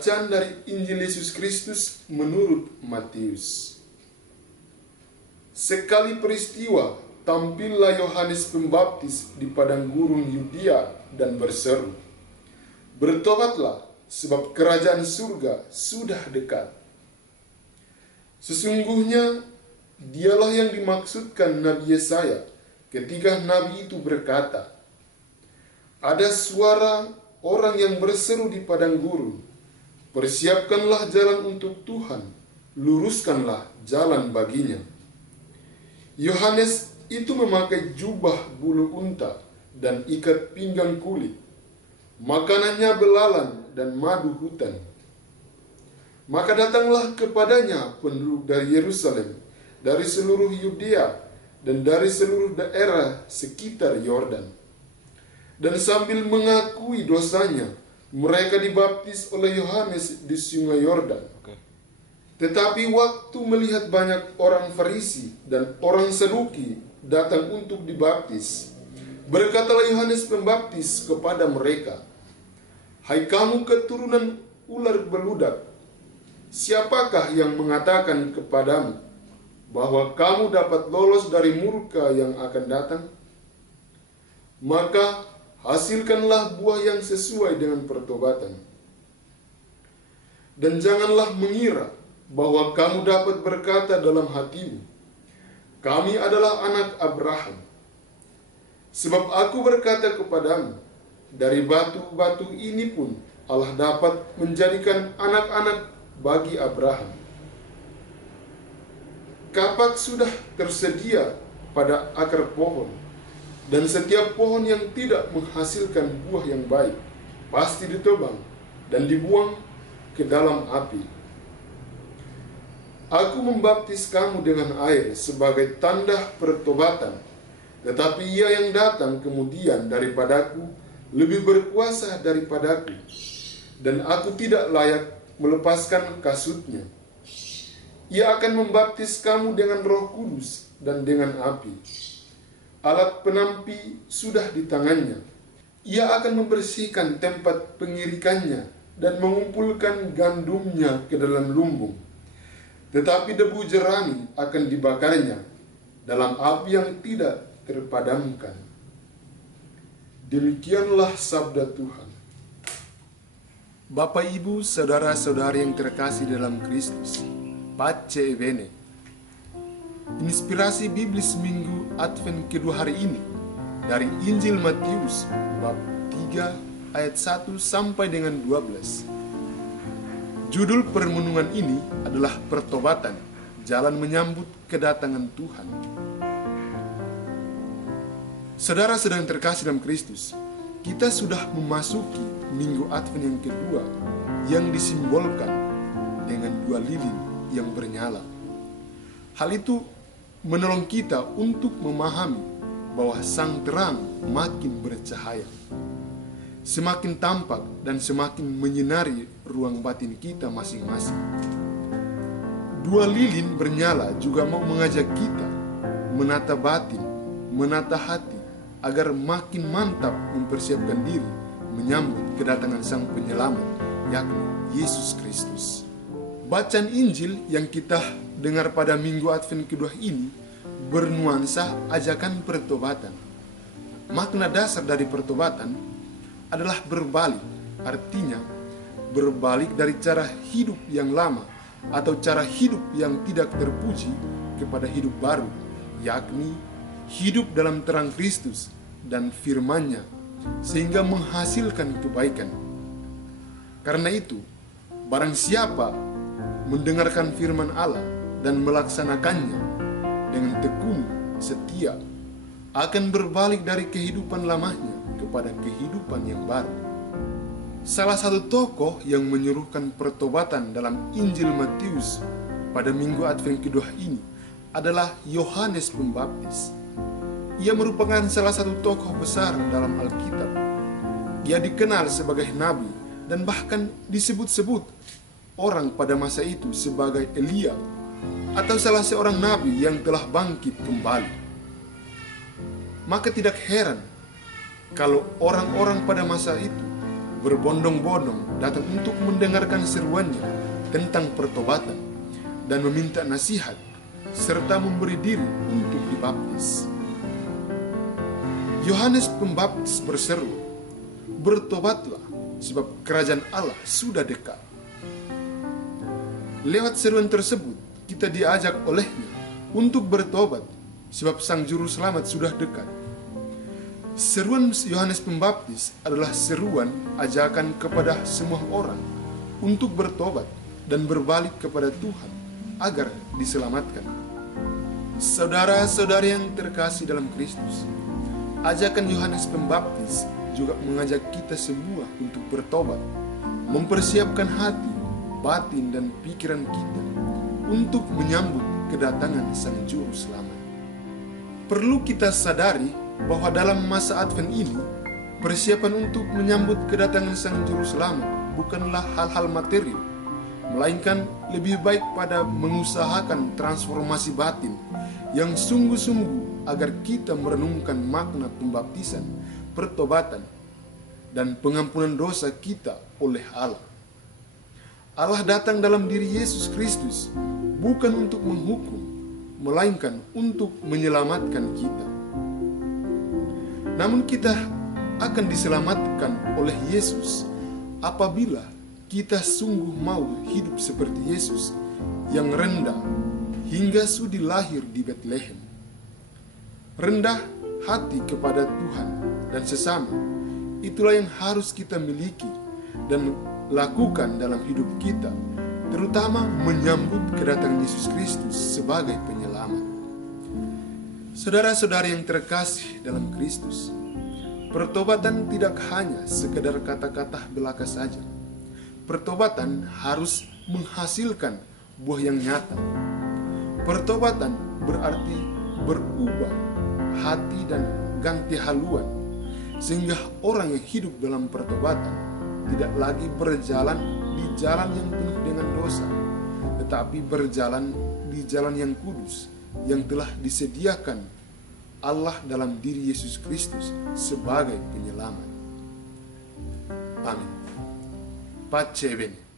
Bacaan dari Injil Yesus Kristus menurut Matius. Sekali peristiwa, tampillah Yohanes Pembaptis di padang gurun Yudea dan berseru, "Bertobatlah, sebab kerajaan surga sudah dekat." Sesungguhnya, dialah yang dimaksudkan Nabi Yesaya ketika Nabi itu berkata, "Ada suara orang yang berseru di padang gurun, persiapkanlah jalan untuk Tuhan, luruskanlah jalan baginya." Yohanes itu memakai jubah bulu unta dan ikat pinggang kulit. Makanannya belalang dan madu hutan. Maka datanglah kepadanya penduduk dari Yerusalem, dari seluruh Yudea, dan dari seluruh daerah sekitar Yordan. Dan sambil mengakui dosanya, mereka dibaptis oleh Yohanes di sungai Yordan. Tetapi waktu melihat banyak orang Farisi dan orang Saduki datang untuk dibaptis, berkatalah Yohanes Pembaptis kepada mereka, "Hai kamu keturunan ular beludak, siapakah yang mengatakan kepadamu bahwa kamu dapat lolos dari murka yang akan datang? Maka hasilkanlah buah yang sesuai dengan pertobatan. Dan janganlah mengira bahwa kamu dapat berkata dalam hatimu, 'Kami adalah anak Abraham.' Sebab aku berkata kepadamu, dari batu-batu ini pun Allah dapat menjadikan anak-anak bagi Abraham. Kapak sudah tersedia pada akar pohon, dan setiap pohon yang tidak menghasilkan buah yang baik pasti ditebang dan dibuang ke dalam api. Aku membaptis kamu dengan air sebagai tanda pertobatan, tetapi Ia yang datang kemudian daripadaku lebih berkuasa daripadaku, dan aku tidak layak melepaskan kasutnya. Ia akan membaptis kamu dengan Roh Kudus dan dengan api. Alat penampi sudah di tangannya. Ia akan membersihkan tempat pengirikannya dan mengumpulkan gandumnya ke dalam lumbung. Tetapi debu jerami akan dibakarnya dalam api yang tidak terpadamkan." Demikianlah sabda Tuhan. Bapak, Ibu, saudara-saudari yang terkasih dalam Kristus, Pace Bene. Inspirasi Biblis Minggu Advent kedua hari ini dari Injil Matius bab 3 ayat 1 sampai dengan 12. Judul permenungan ini adalah Pertobatan, Jalan Menyambut Kedatangan Tuhan. Saudara sedang terkasih dalam Kristus, kita sudah memasuki Minggu Advent yang kedua yang disimbolkan dengan 2 lilin yang bernyala. Hal itu menolong kita untuk memahami bahwa sang terang makin bercahaya, semakin tampak dan semakin menyinari ruang batin kita masing-masing. 2 lilin bernyala juga mau mengajak kita menata batin, menata hati, agar makin mantap mempersiapkan diri menyambut kedatangan Sang Penyelamat, yakni Yesus Kristus. Bacaan Injil yang kita dengar pada Minggu Advent kedua ini bernuansa ajakan pertobatan. Makna dasar dari pertobatan adalah berbalik, artinya berbalik dari cara hidup yang lama atau cara hidup yang tidak terpuji kepada hidup baru, yakni hidup dalam terang Kristus dan firman-Nya, sehingga menghasilkan kebaikan. Karena itu, barang siapa mendengarkan firman Allah dan melaksanakannya dengan tekun, setia, akan berbalik dari kehidupan lamanya kepada kehidupan yang baru. Salah satu tokoh yang menyuruhkan pertobatan dalam Injil Matius pada Minggu Advent kedua ini adalah Yohanes Pembaptis. Ia merupakan salah satu tokoh besar dalam Alkitab. Ia dikenal sebagai nabi dan bahkan disebut-sebut orang pada masa itu sebagai Elia atau salah seorang nabi yang telah bangkit kembali. Maka tidak heran kalau orang-orang pada masa itu berbondong-bondong datang untuk mendengarkan seruannya tentang pertobatan dan meminta nasihat serta memberi diri untuk dibaptis. Yohanes Pembaptis berseru, "Bertobatlah, sebab kerajaan Allah sudah dekat." Lewat seruan tersebut, kita diajak olehnya untuk bertobat, sebab Sang Juru Selamat sudah dekat. Seruan Yohanes Pembaptis adalah seruan ajakan kepada semua orang untuk bertobat dan berbalik kepada Tuhan agar diselamatkan. Saudara-saudari yang terkasih dalam Kristus, ajakan Yohanes Pembaptis juga mengajak kita semua untuk bertobat, mempersiapkan hati, batin, dan pikiran kita untuk menyambut kedatangan Sang Juru Selamat. Perlu kita sadari bahwa dalam masa Advent ini, persiapan untuk menyambut kedatangan Sang Juru Selamat bukanlah hal-hal material, melainkan lebih baik pada mengusahakan transformasi batin yang sungguh-sungguh agar kita merenungkan makna pembaptisan, pertobatan, dan pengampunan dosa kita oleh Allah. Allah datang dalam diri Yesus Kristus bukan untuk menghukum, melainkan untuk menyelamatkan kita. Namun kita akan diselamatkan oleh Yesus apabila kita sungguh mau hidup seperti Yesus yang rendah hingga sudi lahir di Betlehem. Rendah hati kepada Tuhan dan sesama, itulah yang harus kita miliki dan lakukan dalam hidup kita, terutama menyambut kedatangan Yesus Kristus sebagai penyelamat. Saudara-saudari yang terkasih dalam Kristus, pertobatan tidak hanya sekedar kata-kata belaka saja. Pertobatan harus menghasilkan buah yang nyata. Pertobatan berarti berubah hati dan ganti haluan, sehingga orang yang hidup dalam pertobatan tidak lagi berjalan di jalan yang penuh dengan dosa, tetapi berjalan di jalan yang kudus yang telah disediakan Allah dalam diri Yesus Kristus sebagai penyelamat. Amin. Pace bene.